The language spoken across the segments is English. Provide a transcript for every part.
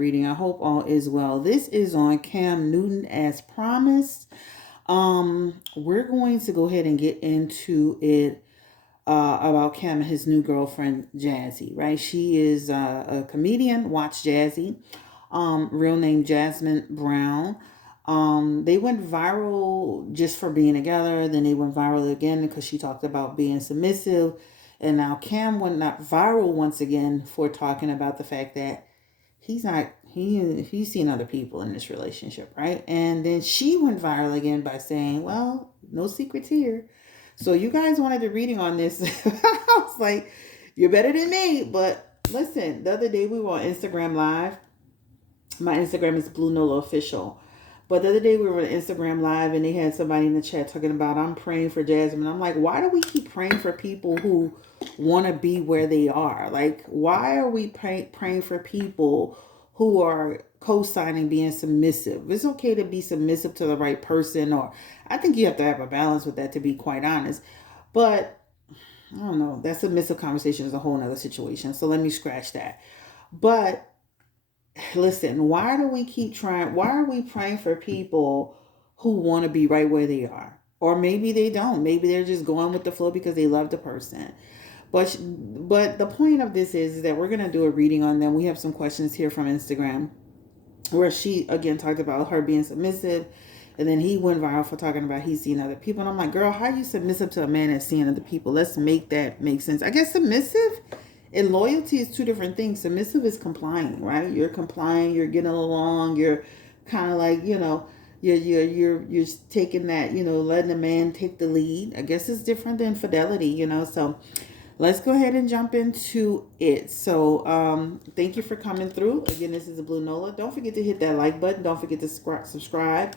Reading. I hope all is well. This is on Cam Newton as promised. We're going to go ahead and get into it about Cam and his new girlfriend Jazzy. Right? She is a comedian. Watch Jazzy. Real name Jasmine Brown. They went viral just for being together. Then they went viral again because she talked about being submissive. And now Cam went not viral once again for talking about the fact that he's seen other people in this relationship, right? And then she went viral again by saying, well, no secrets here. So you guys wanted a reading on this. I was like, you're better than me. But listen, the other day we were on Instagram Live. My Instagram is Blue Nola Official. But the other day we were on Instagram Live and they had somebody in the chat talking about, I'm praying for Jasmine. I'm like, why do we keep praying for people who want to be where they are? Like, why are we praying for people who are co-signing being submissive? It's okay to be submissive to the right person, or I think you have to have a balance with that, to be quite honest. But I don't know. That submissive conversation is a whole nother situation. So let me scratch that. But listen, why do we keep trying? Why are we praying for people who want to be right where they are? Or maybe they don't. Maybe they're just going with the flow because they love the person. But the point of this is that we're going to do a reading on them. We have some questions here from Instagram where she again talked about her being submissive, and then he went viral for talking about he's seeing other people. And I'm like, girl, how are you submissive to a man that's seeing other people? Let's make that make sense. I guess submissive and loyalty is two different things. Submissive is complying, right? You're complying, you're getting along, you're kind of like, you're taking that, letting a man take the lead. I guess it's different than fidelity. So let's go ahead and jump into it. So thank you for coming through. Again, this is the Blue Nola. Don't forget to hit that like button. Don't forget to subscribe.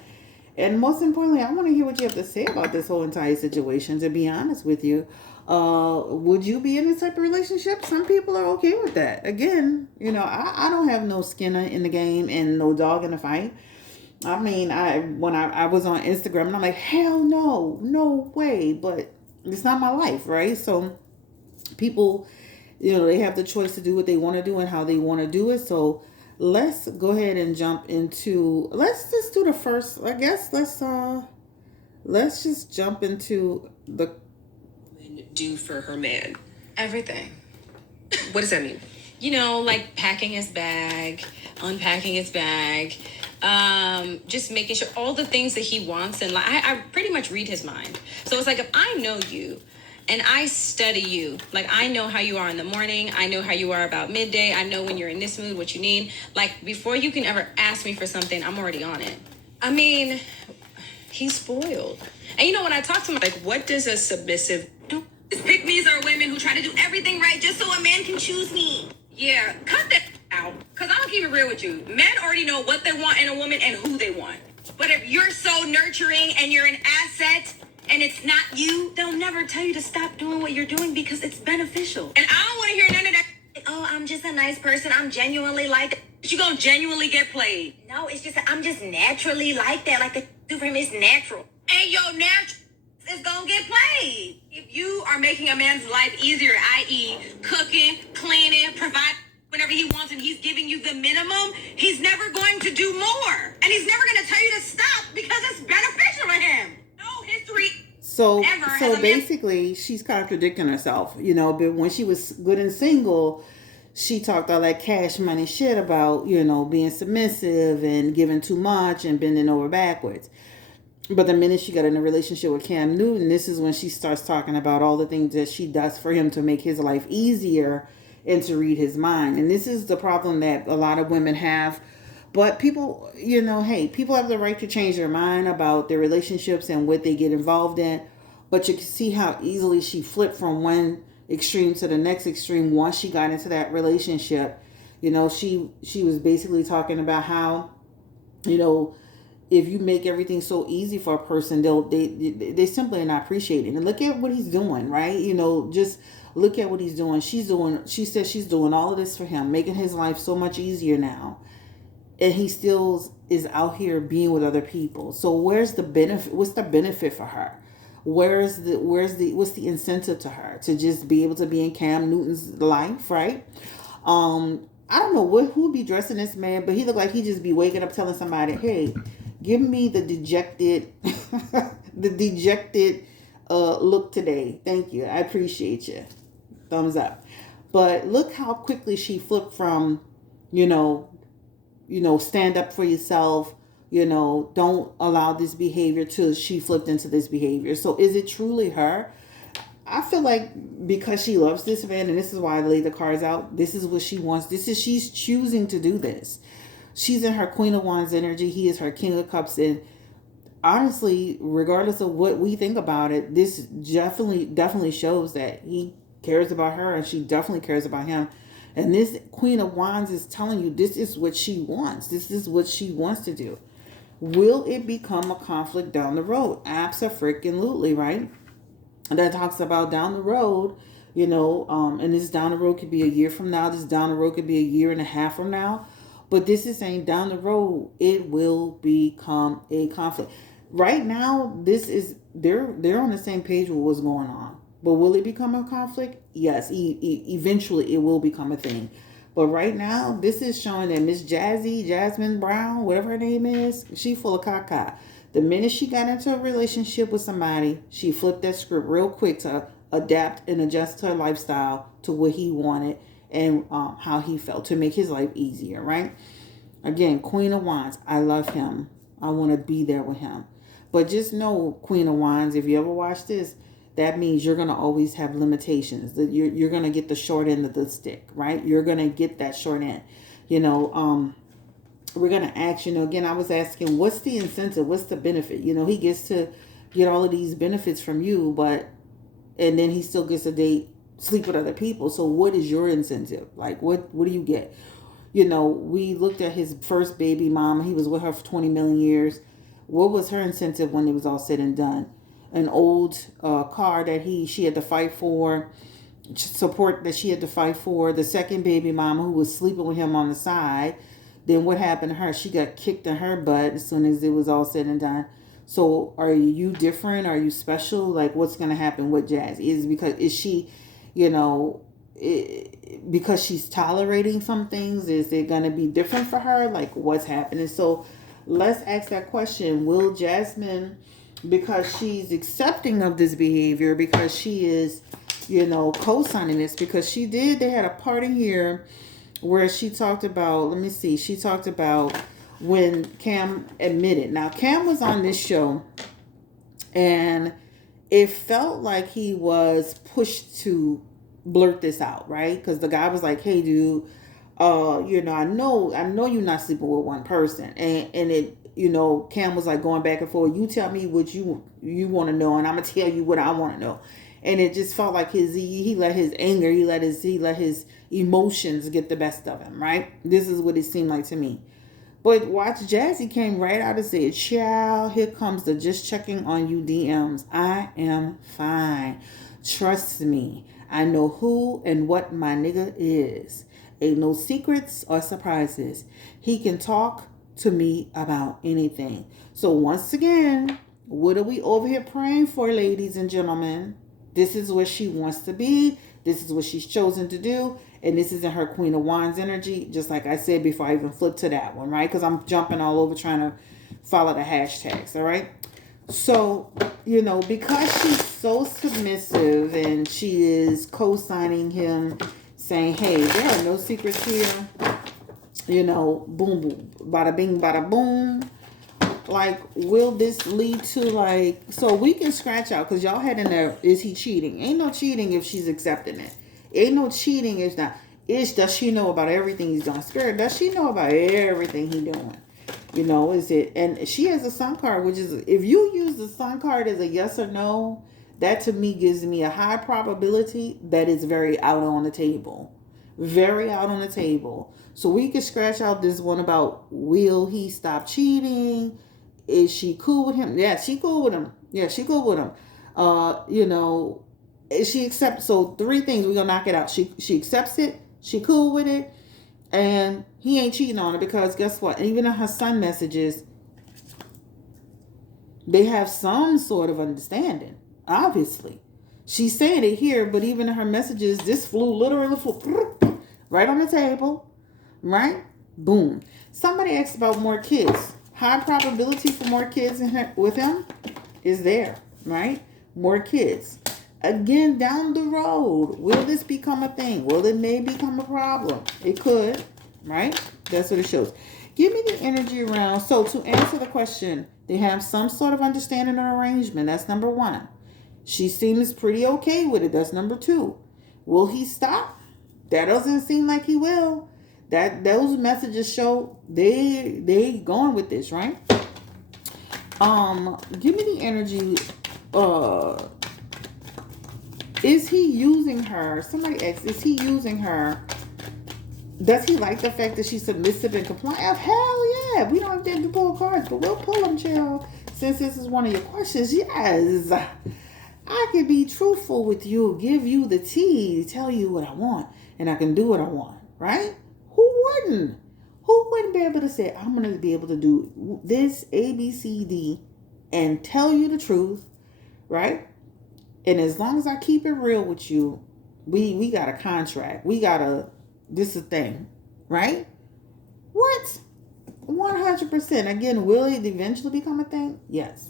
And most importantly, I want to hear what you have to say about this whole entire situation, to be honest with you. Would you be in this type of relationship? Some people are okay with that. Again, I don't have no skin in the game and no dog in the fight. I mean, when I was on Instagram, and I'm like, hell no, no way. But it's not my life, right? So people, they have the choice to do what they want to do and how they want to do it. So let's go ahead and jump into. Let's just do the first. I guess let's just jump into the do for her man. Everything. What does that mean? Like packing his bag, unpacking his bag, just making sure all the things that he wants. And like, I pretty much read his mind. So it's like, if I know you and I study you, like I know how you are in the morning, I know how you are about midday, I know when you're in this mood, what you need. Like before you can ever ask me for something, I'm already on it. I mean, he's spoiled. And when I talk to him, Like, what does a submissive do? Pick-me's are women who try to do everything right just so a man can choose me. Yeah, cut that out. Because I'll keep it real with you. Men already know what they want in a woman and who they want. But if you're so nurturing and you're an asset and it's not you, they'll never tell you to stop doing what you're doing because it's beneficial. And I don't want to hear none of that. Oh, I'm just a nice person. I'm genuinely like that. You gonna genuinely get played. No, it's just I'm just naturally like that. Like the do for him is natural. And your natural is gonna get played. If you are making a man's life easier, i.e. cooking, cleaning, provide whenever he wants and he's giving you the minimum, he's never going to do more. And he's never gonna tell you to stop because it's beneficial to him. No history. So basically she's contradicting herself, but when she was good and single, she talked all that cash money shit about, being submissive and giving too much and bending over backwards. But the minute she got in a relationship with Cam Newton, this is when she starts talking about all the things that she does for him to make his life easier and to read his mind. And this is the problem that a lot of women have. But people, hey, people have the right to change their mind about their relationships and what they get involved in. But you can see how easily she flipped from one extreme to the next extreme once she got into that relationship. She was basically talking about how, if you make everything so easy for a person, they simply are not appreciating. And look at what he's doing, right? Just look at what he's doing. She says she's doing all of this for him, making his life so much easier now. And he still is out here being with other people. So where's the benefit? What's the benefit for her? What's the incentive to her to just be able to be in Cam Newton's life, right? I don't know who would be dressing this man, but he looked like he just be waking up telling somebody, "Hey, give me the dejected, the dejected look today. Thank you. I appreciate you. Thumbs up." But look how quickly she flipped from, you know, stand up for yourself. Don't allow this behavior to she flipped into this behavior. So is it truly her? I feel like because she loves this man, and this is why I laid the cards out. This is what she wants. She's choosing to do this. She's in her Queen of Wands energy. He is her King of Cups, and honestly, regardless of what we think about it, this definitely shows that he cares about her, and she definitely cares about him. And this Queen of Wands is telling you this is what she wants. This is what she wants to do. Will it become a conflict down the road? Abso-freaking-lutely, right? And that talks about down the road, and this down the road could be a year from now. This down the road could be a year and a half from now. But this is saying down the road, it will become a conflict. Right now, this is they're on the same page with what's going on. But will it become a conflict? Yes, eventually it will become a thing. But right now, this is showing that Miss Jazzy, Jasmine Brown, whatever her name is, she full of caca. The minute she got into a relationship with somebody, she flipped that script real quick to adapt and adjust her lifestyle to what he wanted and how he felt to make his life easier, right? Again, Queen of Wands, I love him. I want to be there with him. But just know, Queen of Wands, if you ever watch this, that means you're going to always have limitations. That you're going to get the short end of the stick, right? You're going to get that short end. We're going to ask, again, I was asking, what's the incentive? What's the benefit? He gets to get all of these benefits from you, and then he still gets to sleep with other people. So what is your incentive? Like, what do you get? We looked at his first baby mama. He was with her for 20 million years. What was her incentive when it was all said and done? An old car that she had to fight for, support that she had to fight for. The second baby mama who was sleeping with him on the side. Then what happened to her? She got kicked in her butt as soon as it was all said and done. So are you different? Are you special? Like, what's going to happen with Jazz? Is she, because she's tolerating some things? Is it going to be different for her? Like, what's happening? So let's ask that question. Will Jasmine, because she's accepting of this behavior, because she is, co-signing this, because they had a part in here where she talked about, she talked about when Cam admitted. Now, Cam was on this show, and it felt like he was pushed to blurt this out, right? Because the guy was like, "Hey, dude, I know you're not sleeping with one person," and it, Cam was like going back and forth. You tell me what you want to know, and I'm gonna tell you what I want to know. And it just felt like he let his anger, he let his emotions get the best of him, right? This is what it seemed like to me. But watch, Jazzy came right out and said, "Child, here comes the just checking on you DMs. I am fine. Trust me. I know who and what my nigga is. Ain't no secrets or surprises. He can talk to me about anything." So once again, what are we over here praying for, ladies and gentlemen? This is where she wants to be. This is what she's chosen to do. And this is in her Queen of Wands energy, just like I said before I even flipped to that one, right? Because I'm jumping all over trying to follow the hashtags, all right? So, because she's so submissive and she is co-signing him, saying, "Hey, there are no secrets here," boom, boom, bada bing, bada boom. Like, will this lead to, so we can scratch out, because y'all had in there, is he cheating? Ain't no cheating if she's accepting it. Ain't no cheating if not. Does she know about everything he's done? Spirit, does she know about everything he's doing? Is it, and she has a sun card, which is, if you use the sun card as a yes or no, that to me gives me a high probability that it's very out on the table. Very out on the table. So we can scratch out this one about, will he stop cheating? Is she cool with him? Yeah, she cool with him. Yeah, she cool with him. Is she accepts? So 3 things, we're gonna knock it out. She accepts it. She cool with it, and he ain't cheating on her, because guess what? Even in her son messages, they have some sort of understanding. Obviously, she's saying it here, but even in her messages, this literally flew right on the table. right? Boom. Somebody asked about more kids. High probability for more kids with him is there, right? More kids. Again, down the road, will this become a thing? Will it may become a problem? It could, right? That's what it shows. Give me the energy around. So to answer the question, they have some sort of understanding or arrangement. That's number one. She seems pretty okay with it. That's number two. Will he stop? That doesn't seem like he will. That those messages show they going with this, right? Give me the energy. Uh, is he using her? Somebody asked, is he using her? Does he like the fact that she's submissive and compliant? Hell yeah. We don't have to pull cards, but we'll pull them, chill. Since this is one of your questions, yes. I can be truthful with you, give you the tea, tell you what I want, and I can do what I want, right? Who wouldn't? Who wouldn't be able to say, I'm going to be able to do this, A, B, C, D, and tell you the truth, right? And as long as I keep it real with you, we got a contract. This is a thing, right? What? 100%. Again, will it eventually become a thing? Yes.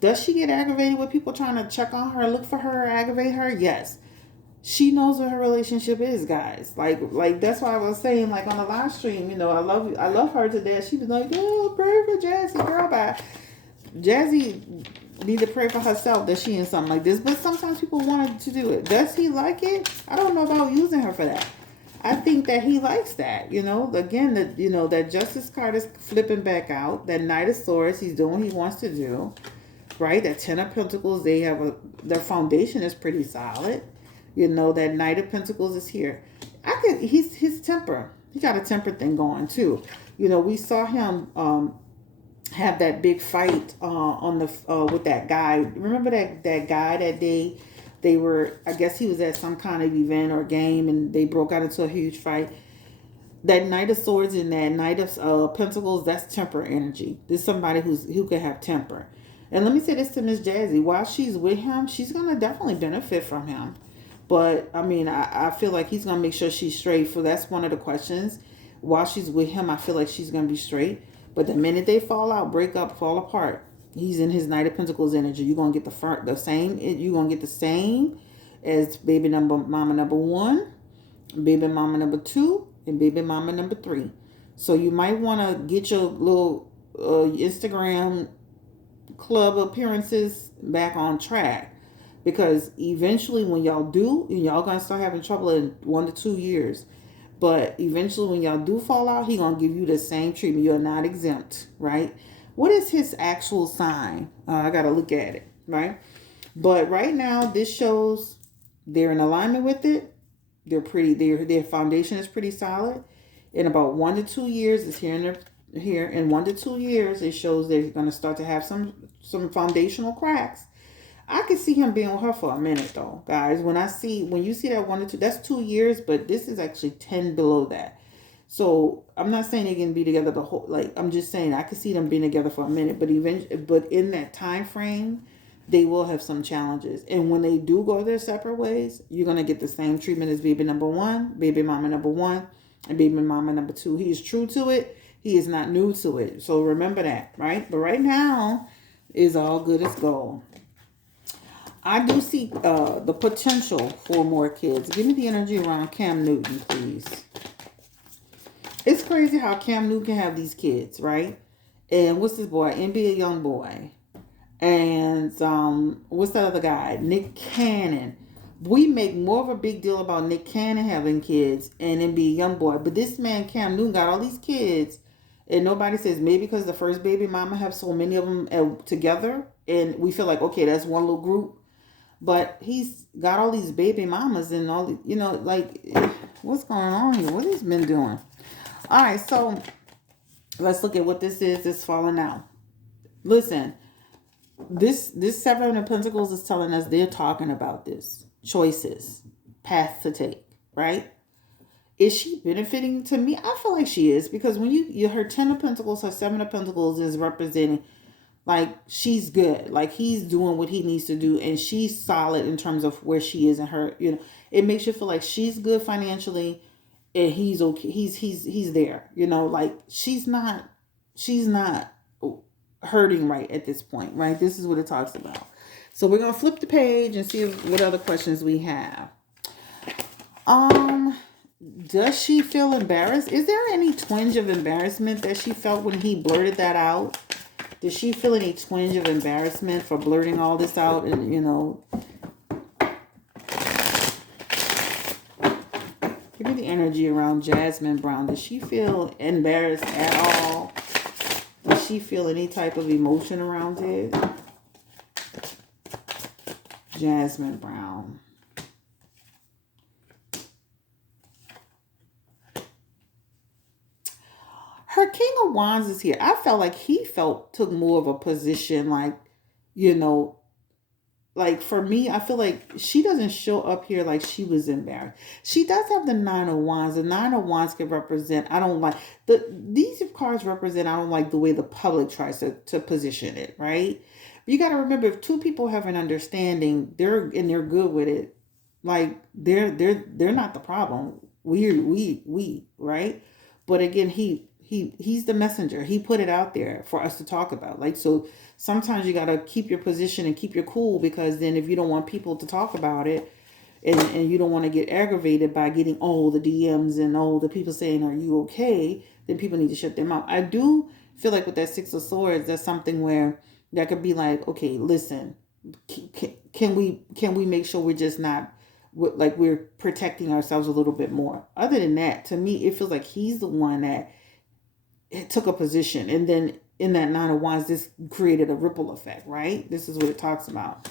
Does she get aggravated with people trying to check on her, look for her, aggravate her? Yes. She knows what her relationship is, guys. Like that's why I was saying, like on the live stream, I love her to death. She was like, oh, pray for Jazzy, girl, bye. Jazzy need to pray for herself that she in something like this. But sometimes people wanted to do it. Does he like it? I don't know about using her for that. I think that he likes that, Again, that Justice card is flipping back out. That Knight of Swords, he's doing what he wants to do, right? That Ten of Pentacles, their foundation is pretty solid. That Knight of Pentacles is here. His temper. He got a temper thing going too. We saw him have that big fight on the with that guy. Remember that guy that they were, I guess he was at some kind of event or game, and they broke out into a huge fight. That Knight of Swords and that Knight of Pentacles, that's temper energy. There's somebody who can have temper. And let me say this to Miss Jazzy. While she's with him, she's going to definitely benefit from him. But, I mean, I feel like he's going to make sure she's straight. So that's one of the questions. While she's with him, I feel like she's going to be straight. But the minute they fall out, break up, fall apart, he's in his Knight of Pentacles energy. You're going to get the same. You're going to get the same as baby mama number 1, baby mama number 2, and baby mama number 3. So you might want to get your little Instagram club appearances back on track, because eventually when y'all do, and y'all gonna start having trouble in 1 to 2 years, but eventually when y'all do fall out, he gonna give you the same treatment. You're not exempt, right? What is his actual sign? I gotta look at it, right? But right now, this shows they're in alignment with it. Their foundation is pretty solid. In about 1 to 2 years, it's here. In 1 to 2 years, it shows they're gonna start to have some foundational cracks. I could see him being with her for a minute though, guys. When you see that 1 to 2, that's 2 years, but this is actually 10 below that. So I'm not saying they can be together the whole, I'm just saying I could see them being together for a minute, but in that time frame, they will have some challenges. And when they do go their separate ways, you're gonna get the same treatment as baby number 1, baby mama number 1, and baby mama number 2. He is true to it. He is not new to it. So remember that, right? But right now is all good as gold. I do see the potential for more kids. Give me the energy around Cam Newton, please. It's crazy how Cam Newton can have these kids, right? And what's this boy? NBA young boy. And what's that other guy? Nick Cannon. We make more of a big deal about Nick Cannon having kids and NBA young boy. But this man, Cam Newton, got all these kids. And nobody says maybe because the first baby mama have so many of them together. And we feel like, okay, that's one little group. But he's got all these baby mamas and all, what's going on here? What has been doing? All right, so let's look at what this is. This falling out. Listen, this Seven of Pentacles is telling us they're talking about this. Choices, path to take, right? Is she benefiting? To me, I feel like she is, because when you her 10 of Pentacles, her 7 of Pentacles is representing, like, she's good. Like, he's doing what he needs to do, and she's solid in terms of where she is in her, it makes you feel like she's good financially, and he's okay. He's there. You know, like she's not hurting right at this point, right? This is what it talks about. So we're gonna flip the page and see what other questions we have. Um, does she feel embarrassed? Is there any twinge of embarrassment that she felt when he blurted that out? Does she feel any twinge of embarrassment for blurting all this out? And give me the energy around Jasmine Brown. Does she feel embarrassed at all? Does she feel any type of emotion around it? Jasmine Brown. Her King of Wands is here. I felt like he took more of a position, like, you know, like for me, I feel like she doesn't show up here like she was embarrassed. She does have the Nine of Wands. The Nine of Wands can represent, I don't like these cards represent, I don't like the way the public tries to position it, right? But you got to remember, if two people have an understanding, they're good with it. Like they're not the problem. We right. But again, he's the messenger. He put it out there for us to talk about. Like, so sometimes you got to keep your position and keep your cool, because then if you don't want people to talk about it, and you don't want to get aggravated by getting all the DMs and all the people saying, are you okay? Then people need to shut their mouth. I do feel like with that Six of Swords, that's something where that could be like, okay, listen, can we make sure we're just not, like, we're protecting ourselves a little bit more. Other than that, to me, it feels like he's the one that took a position, and then in that Nine of Wands, this created a ripple effect, right? This is what it talks about.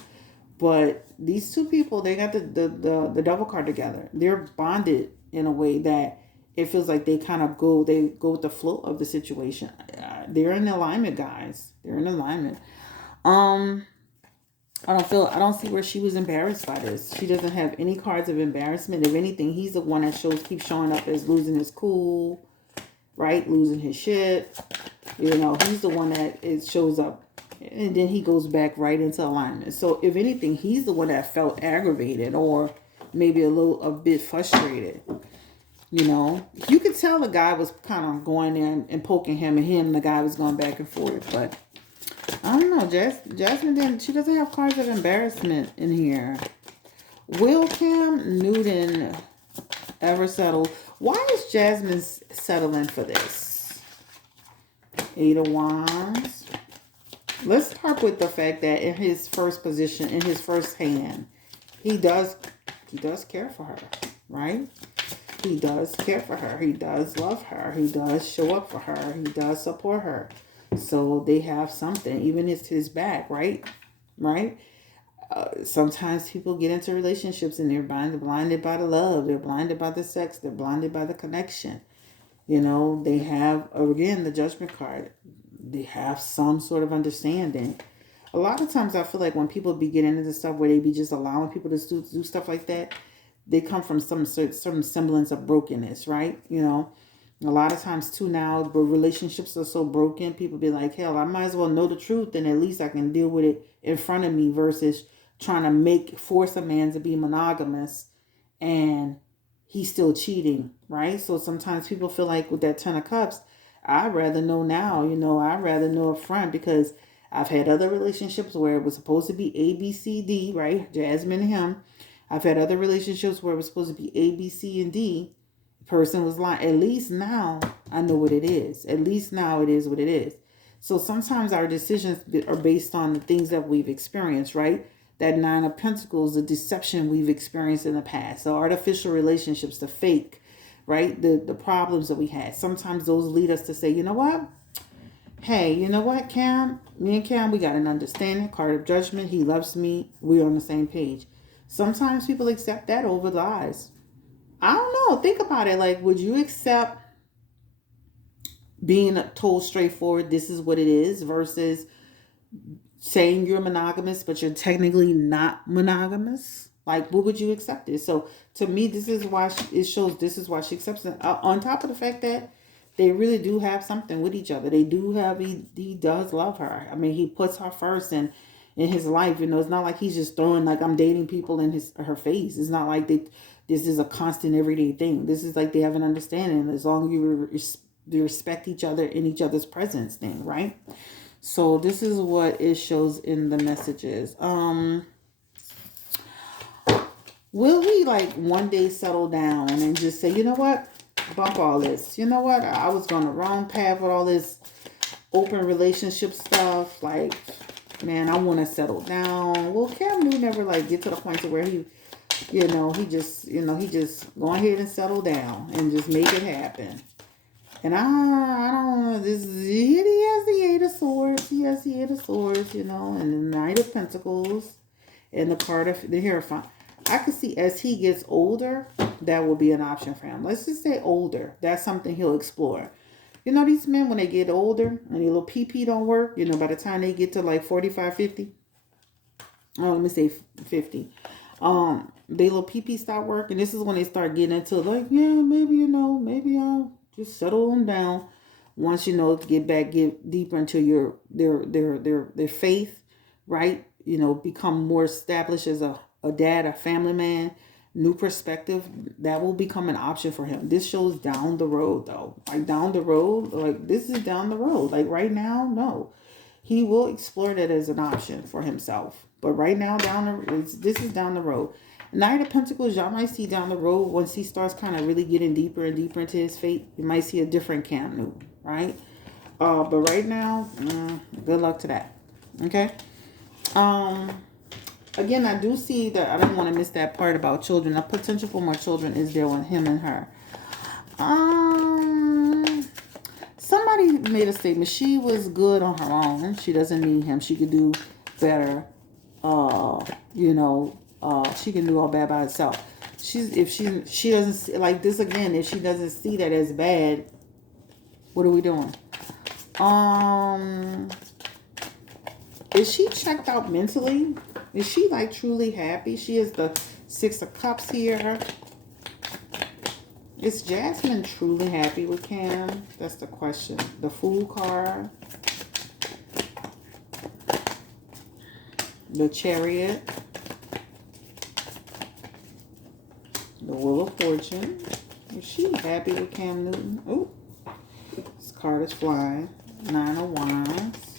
But these two people, they got the devil card together. They're bonded in a way that it feels like they go with the flow of the situation. They're in alignment, guys. They're in alignment. I don't see where she was embarrassed by this. She doesn't have any cards of embarrassment. If anything, he's the one that keeps showing up as losing his cool, right? Losing his shit. He's the one that shows up, and then he goes back right into alignment. So if anything, he's the one that felt aggravated, or maybe a bit frustrated. You could tell the guy was kind of going in and poking him, and the guy was going back and forth. But I don't know, Jasmine she doesn't have cards of embarrassment in here. Will Cam Newton ever settle? Why is Jasmine settling for this? Eight of Wands. Let's start with the fact that in his first position, in his first hand, he does care for her, right? He does care for her. He does love her. He does show up for her. He does support her. So they have something, even if it's his back, right? Right? Sometimes people get into relationships and they're blinded by the love. They're blinded by the sex. They're blinded by the connection. They have, again, the Judgment card. They have some sort of understanding. A lot of times I feel like when people be getting into stuff where they be just allowing people to do stuff like that, they come from some semblance of brokenness, right? A lot of times too now, but relationships are so broken, people be like, hell, I might as well know the truth, and at least I can deal with it in front of me, versus trying to force a man to be monogamous and he's still cheating, right? So sometimes people feel like with that Ten of Cups, I'd rather know now, I'd rather know up front, because I've had other relationships where it was supposed to be A, B, C, D, right? Jasmine and him. I've had other relationships where it was supposed to be A, B, C, and D. The person was lying. At least now I know what it is. At least now it is what it is. So sometimes our decisions are based on the things that we've experienced, right? That Nine of Pentacles, the deception we've experienced in the past, the artificial relationships, the fake, right? The problems that we had. Sometimes those lead us to say, you know what? Hey, you know what, Cam? Me and Cam, we got an understanding, card of judgment. He loves me. We're on the same page. Sometimes people accept that over lies. I don't know. Think about it. Like, would you accept being told straightforward, this is what it is, versus saying you're monogamous, but you're technically not monogamous? Like, what would you accept it? So to me, this is why it shows this is why she accepts it. On top of the fact that they really do have something with each other. They do have, he does love her. I mean, he puts her first in his life. It's not like he's just throwing, like, I'm dating people in her face. It's not like they this is a constant everyday thing. This is like they have an understanding as long as you respect each other in each other's presence thing, right? So this is what it shows in the messages. Will he like one day settle down and just say, you know what? Bump all this. You know what? I was on the wrong path with all this open relationship stuff. Like, man, I want to settle down. Well, Cam Newton never like get to the point to where he, he just go ahead and settle down and just make it happen. And I don't know. He has the Eight of Swords. He has the Eight of Swords, and the Knight of Pentacles and the card of the Hierophant. I could see as he gets older, that will be an option for him. Let's just say older. That's something he'll explore. These men, when they get older and their little PP don't work, by the time they get to like 45, 50, let me say 50, they little PP stop working. This is when they start getting into like, yeah, maybe I'll just settle them down. Once get deeper into their faith, right? Become more established as a dad, a family man, new perspective, that will become an option for him. This shows down the road though. Like down the road, like this is down the road. Like right now, no. He will explore that as an option for himself. But right now, this is down the road. Knight of Pentacles, y'all might see down the road once he starts kind of really getting deeper and deeper into his fate. You might see a different Cam Newton, right? But right now, good luck to that. Okay. Again, I do see that I don't want to miss that part about children. The potential for more children is there with him and her. Somebody made a statement. She was good on her own. She doesn't need him. She could do better. She can do all bad by herself. She doesn't see, like this again. If she doesn't see that as bad, what are we doing? Is she checked out mentally? Is she like truly happy? She is the Six of Cups here. Is Jasmine truly happy with Cam? That's the question. The Fool card. The Chariot. The Wheel of Fortune. Is she happy with Cam Newton? Oh, this card is flying. Nine of Wands.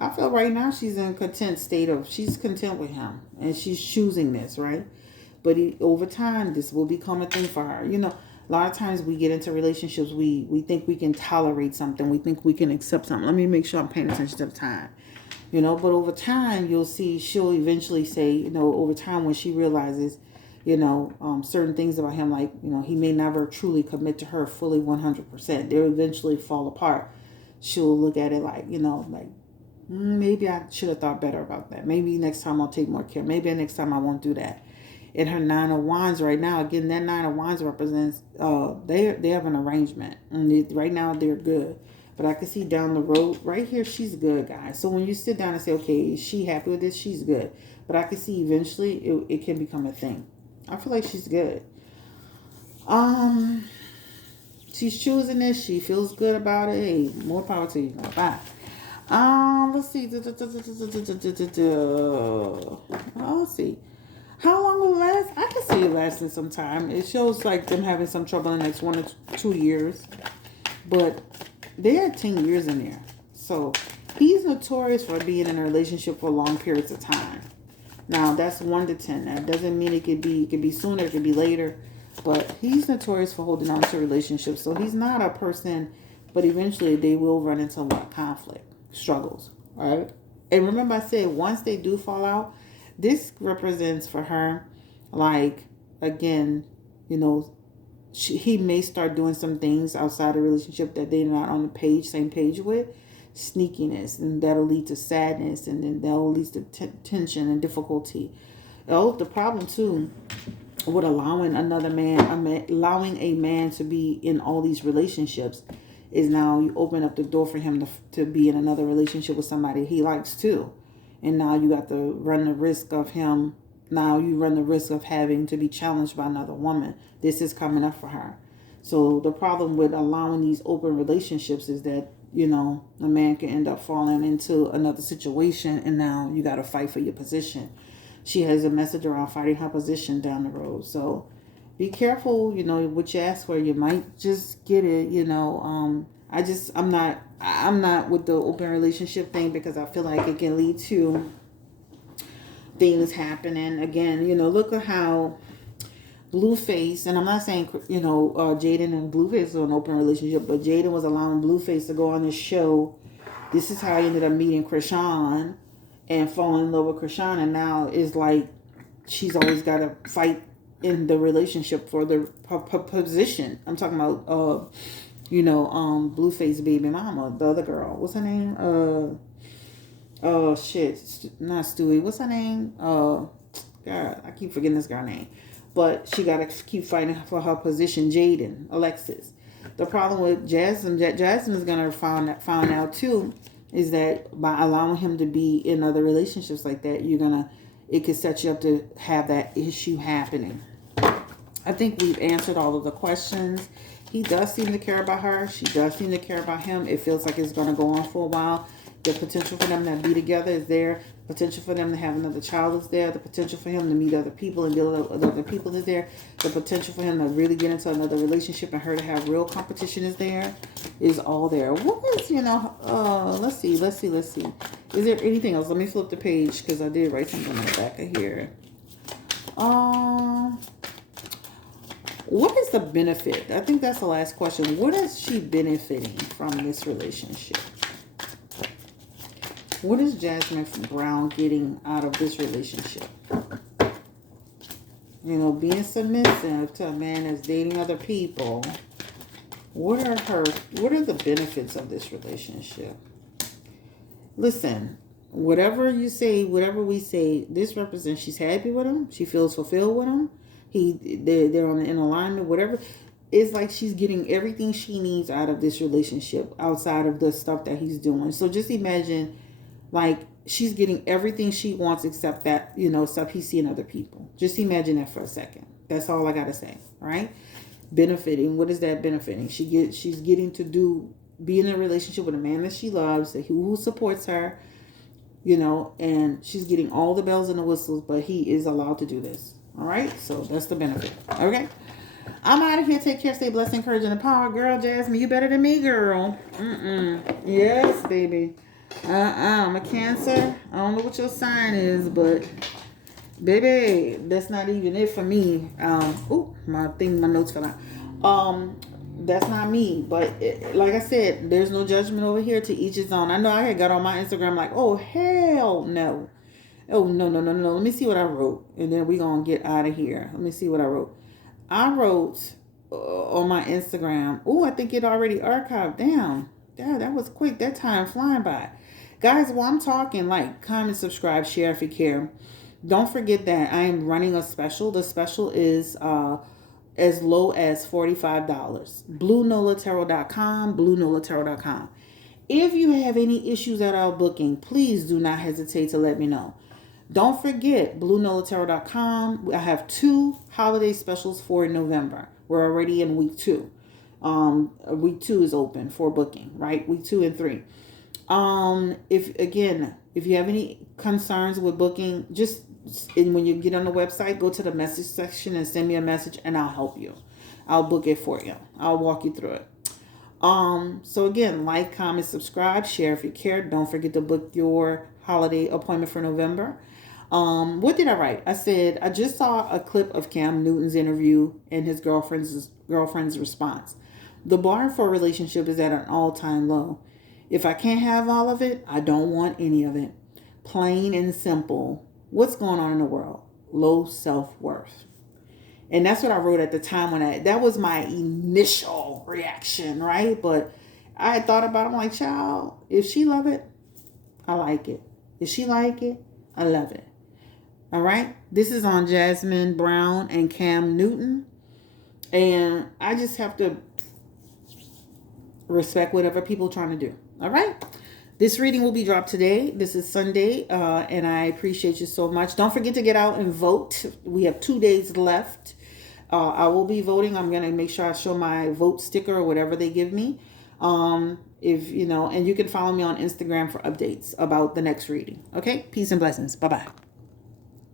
I feel right now she's in a content state of, she's content with him. And she's choosing this, right? But over time, this will become a thing for her. A lot of times we get into relationships, we think we can tolerate something. We think we can accept something. Let me make sure I'm paying attention to the time. But over time, you'll see she'll eventually say, over time when she realizes, certain things about him, like, he may never truly commit to her fully 100%. They'll eventually fall apart. She'll look at it like, maybe I should have thought better about that. Maybe next time I'll take more care. Maybe next time I won't do that. In her Nine of Wands right now, again, that Nine of Wands represents they have an arrangement. And right now they're good. But I can see down the road, right here, she's good, guys. So when you sit down and say, okay, is she happy with this? She's good. But I can see eventually it can become a thing. I feel like she's good. She's choosing this. She feels good about it. Hey, more power to you. Bye. Let's see. Let's see. How long will it last? I can see it lasting some time. It shows like them having some trouble in the next 1 or 2 years. But they had 10 years in there. So he's notorious for being in a relationship for long periods of time. Now that's 1 to 10. That doesn't mean it could be sooner, it could be later. But he's notorious for holding on to relationships. So he's not a person, but eventually they will run into a lot of conflict, struggles, right? And remember I said once they do fall out, this represents for her, like, again, he may start doing some things outside the relationship that they're not on the same page with. Sneakiness, and that'll lead to sadness, and then that'll lead to tension and difficulty. The problem too with allowing allowing a man to be in all these relationships is now you open up the door for him to be in another relationship with somebody he likes too. And now you got to run the risk of him. Now you run the risk of having to be challenged by another woman. This is coming up for her. So the problem with allowing these open relationships is that, a man can end up falling into another situation and now you got to fight for your position. she has a message around fighting her position down the road. So be careful, what you ask for. You might just get it, I'm not with the open relationship thing because I feel like it can lead to things happening again. Look at how Blueface, and I'm not saying Jaden and Blueface are an open relationship, but Jaden was allowing Blueface to go on this show. This is how he ended up meeting Krishan and falling in love with Krishan, and now it's like she's always got to fight in the relationship for the position. I'm talking about Blueface baby mama, the other girl. What's her name? Oh shit, not Stewie. What's her name? God, I keep forgetting this girl name. But she got to keep fighting for her position. Jaden, Alexis. The problem with Jasmine is gonna find out too, is that by allowing him to be in other relationships like that, it could set you up to have that issue happening. I think we've answered all of the questions. He does seem to care about her. She does seem to care about him. It feels like it's going to go on for a while. The potential for them to be together is there. Potential for them to have another child is there. The potential for him to meet other people and deal with other people is there. The potential for him to really get into another relationship and her to have real competition is all there. What is, let's see. Is there anything else? Let me flip the page because I did write something on the back of here. What is the benefit? I think that's the last question. What is she benefiting from this relationship? What is Jasmine Brown getting out of this relationship? Being submissive to a man that's dating other people. What are the benefits of this relationship? Listen, whatever we say, this represents she's happy with him. She feels fulfilled with him. They're in alignment, whatever. It's like she's getting everything she needs out of this relationship outside of the stuff that he's doing. So just imagine, like, she's getting everything she wants except that, stuff he's seeing other people. Just imagine that for a second. That's all I gotta say, right? Benefiting. What is that benefiting? She's getting to be in a relationship with a man that she loves, who supports her, and she's getting all the bells and the whistles, but he is allowed to do this. All right, so that's the benefit. Okay, I'm out of here. Take care, stay blessed, encouraged, and empowered. Girl, Jasmine, you better than me, girl. Yes, baby. I'm a Cancer. I don't know what your sign is, but baby, that's not even it for me. My notes fell out. That's not me. But like I said, there's no judgment over here. To each his own. I know I had got on my Instagram like, oh hell no. Oh, no. Let me see what I wrote. And then we're going to get out of here. Let me see what I wrote. I wrote on my Instagram. Oh, I think it already archived. Damn, that was quick. That time flying by. Guys, while I'm talking, like, comment, subscribe, share if you care. Don't forget that I am running a special. The special is as low as $45. BlueNolaTarot.com. If you have any issues at our booking, please do not hesitate to let me know. Don't forget, BlueNolaTarot.com. I have 2 holiday specials for November. We're already in week 2. Week 2 is open for booking, right? Week 2 and 3. If you have any concerns with booking, when you get on the website, go to the message section and send me a message, and I'll help you. I'll book it for you. I'll walk you through it. So again, like, comment, subscribe, share if you care. Don't forget to book your holiday appointment for November. What did I write? I said, I just saw a clip of Cam Newton's interview and his girlfriend's response. The bar for a relationship is at an all-time low. If I can't have all of it, I don't want any of it. Plain and simple. What's going on in the world? Low self-worth. And that's what I wrote at the time that was my initial reaction, right? But I had thought about it. I'm like, child, if she love it, I like it. If she like it, I love it. All right? This is on Jasmine Brown and Cam Newton. And I just have to respect whatever people are trying to do. All right? This reading will be dropped today. This is Sunday, and I appreciate you so much. Don't forget to get out and vote. We have 2 days left. I will be voting. I'm going to make sure I show my vote sticker or whatever they give me. And you can follow me on Instagram for updates about the next reading. Okay? Peace and blessings. Bye-bye.